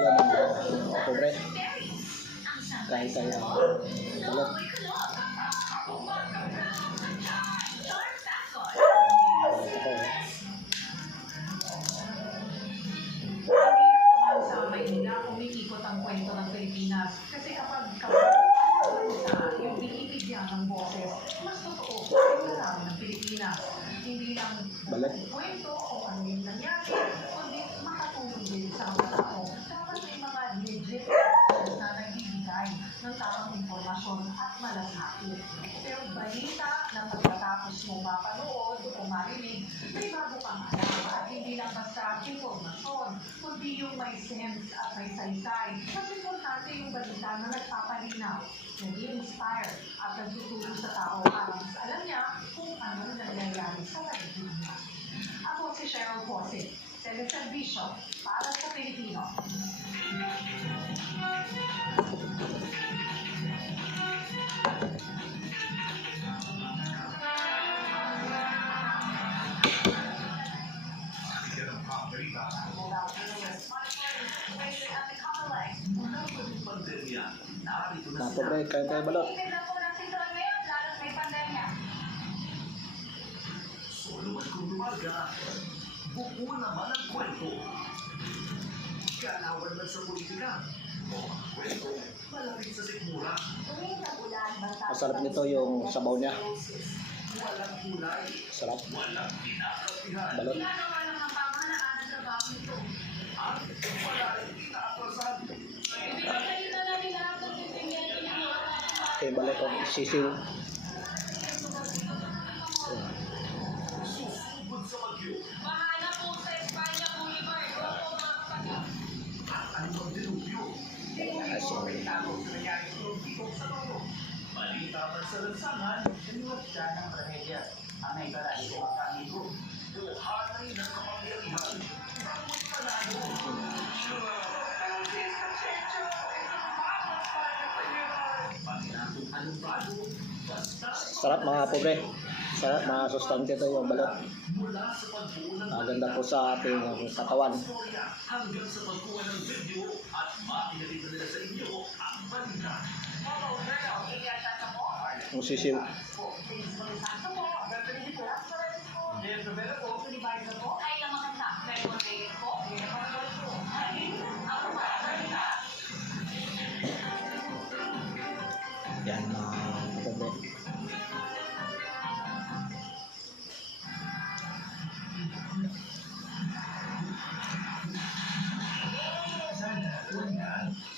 Yan ang pobre. Kahit tayo balot. Umikikot ang kwento ng Pilipinas. Kasi kapag yung binibigyan ng boses, mas totoo yung larawan ng Pilipinas. Hindi lang kwento o ano yung nangyari, kundi makatulong din sa mga tao. Dapat may mga legit na nagbibigay ng tamang informasyon at malasakit. Pero balita na pagkatapos mo mapanood o marinig, may bago kang alam at hindi lang basta informasyon, kundi yung may sense at may saysay. Mas importante yung balita na nagpapalinaw, nag-i-inspire at nagtutulong sa tao para mas alam niya kung ano nangyayari sa paligid niya. Ako si Cheryl Posit, teleservisyo para sa Pilipino. Pobre, kahit tayo balot. Suluman kong lumaga, buo naman ang kwento. Kalawan man sa politika, o ang kwento malapit sa sikmura. Masarap nito yung sabaw niya. Walang kulay, Sarap. walang pinakapihan. Balot. At wala rin pinaatrasan. Okay, balot o sisiw. Susubod sa bagyo. At anumang dilubyo. Balita man sa lansangan, Sinuot siya ng trahedya. Ang may barali ko ang amigo. buhay ng kapangyarihan. Ako'y panalo. Paginatong alumbado, basta Sarap mga pobre. Sarap, mga sustansya ito yung balot. mula sa pagbuo ng Maganda po sa ating katawan. istorya hanggang sa pagkuha ng video at makinalita nila sa inyo ang balita. Yung sisiw. Yan mga pobre.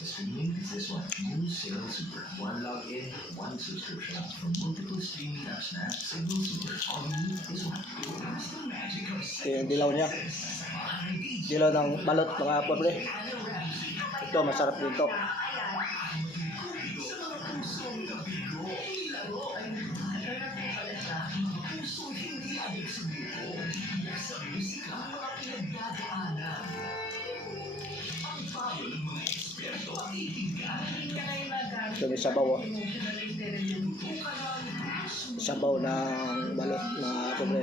Streaming is this one. New Signal Super. One login, one subscription from multiple streaming apps na Signal Super. All you need is one. It's the magic of Ito yung dilaw niya. Dilaw ng balot mga pobre. Ito masarap din to. Ito may sabaw oh. Sabaw ng balot mga pobre.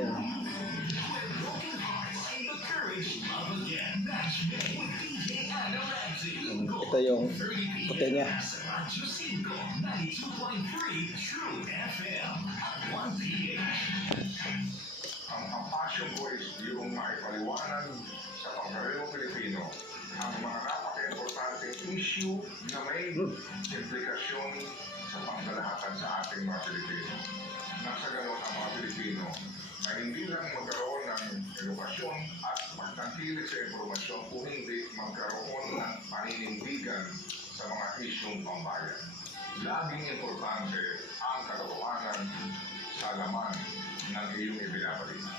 Ito yung puti niya. Ang passion ko is yung maipaliwanag sa pangkaraniwang Pilipino ang mga napaka-importanteng issue na may implikasyon sa pangkalahatan sa ating mga Pilipino. Nasa ganon ang mga Pilipino na hindi lang magkaroon ng edukasyon at magtangkilik sa impormasyon kung hindi magkaroon ng paninindigan sa mga isyong pambayan. Laging importante ang katotohanan sa laman ng iyong ibinabalita.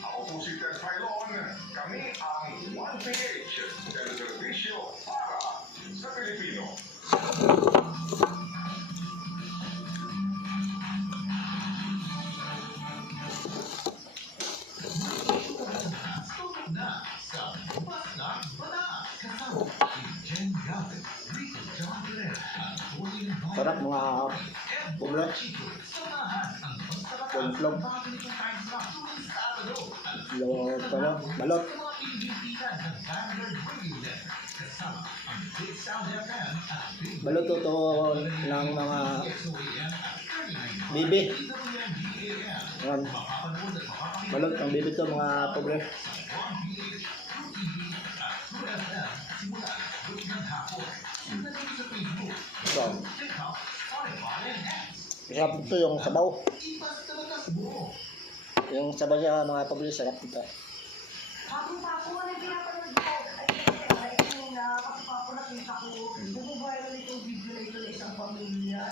Ako po si Ted Filon. Kami ang 1PH, teleservisyo para sa Pilipino. Sarap mga pobre. yung itlog. Yung ano, balot. Balot to ng mga bibi. Yan. Balot ng bibi to mga pobre. So, sarap ito yung sabaw. Yung sabaw niya mga pobre, sarap ito. Papo na pinapanood ko. Ay, papo nakita ko. Nag-viral itong video na ito na isang pamilya.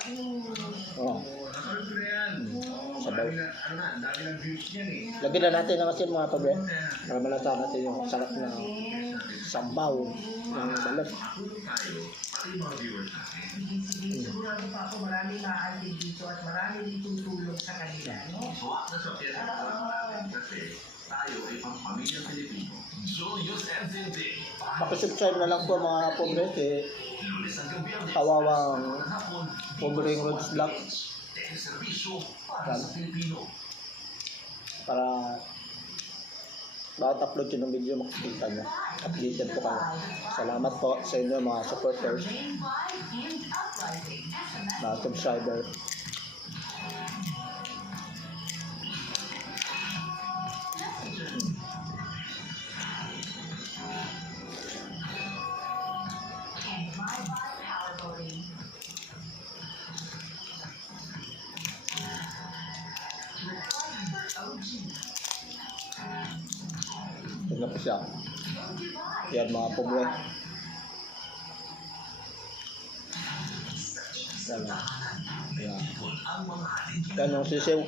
Oh, Napanood ko na yan. sabaw. Ang dami ng views niyan eh. Lagyan na natin ng asin mga pobre. Para malasa natin yung sarap ng sabaw ng balot. Makatulong tayo, pati yung mga viewers natin. Sige, sigurado pa ako maraming maaantin dito at maraming itutulong sa kanila, no? Swak na swak yan ang natin kasi tayo ay pang-pamilyang Pilipino. Julius and Cindy. Pakisubscribe na lang po mga pobre kay Lunes hanggang Biyernes. kawawang Hapon. pobreng Roads Vlog Teleserbisyo para sa Pilipino. para bawat upload yun ng video makikita nyo. Updated po kayo. Salamat po sa inyo mga supporters, mga subscriber. Tignan po siya. Yan mga pobre. Yan o. Yan. Yan yung sisiw.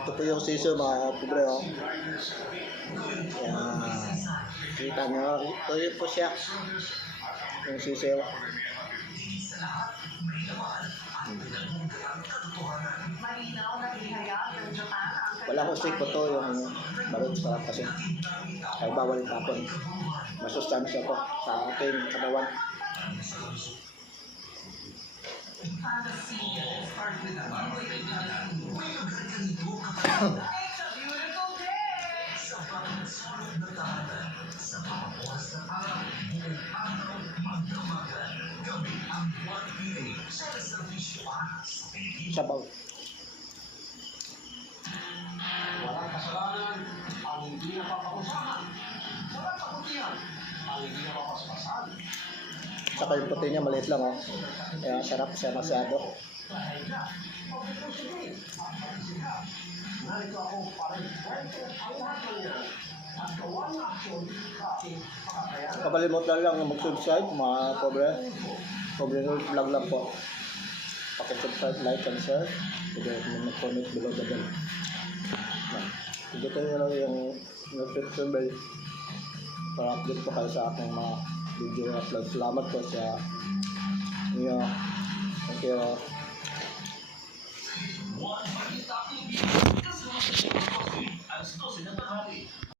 Ito po yung sisiw mga pobre o. Yan. Kita nyo. Ito yun po siya. Yung sisiw. Malinaw na ihayag ng Japan ang Wala ko stick po to yung balot sarap kasi. Ay bawal tapon. Masustansya po sa ating katawan. Sabaw. Walang kasalanan ang hindi napapakusahan. Walang kabutihan ang hindi napapaspasan. Saka yung puti niya maliit lang oh. Kaya sarap siya masyado. Narito ako para ikwento ang lahat ng yan at gawa ng aksyon sa ating pakakayanan. Kapalimutan lang mag-subscribe mga pobre. Pobre vlog lang po. Pakisubscribe, like, and share. Pwede mo mag-comment below the bell. Hindi ko nyo lang yung notification bell para update po kayo sa aking mga video upload. Salamat po sa inyo. Thank you. One Balita Pilipino. Alas 12 ng tanghali.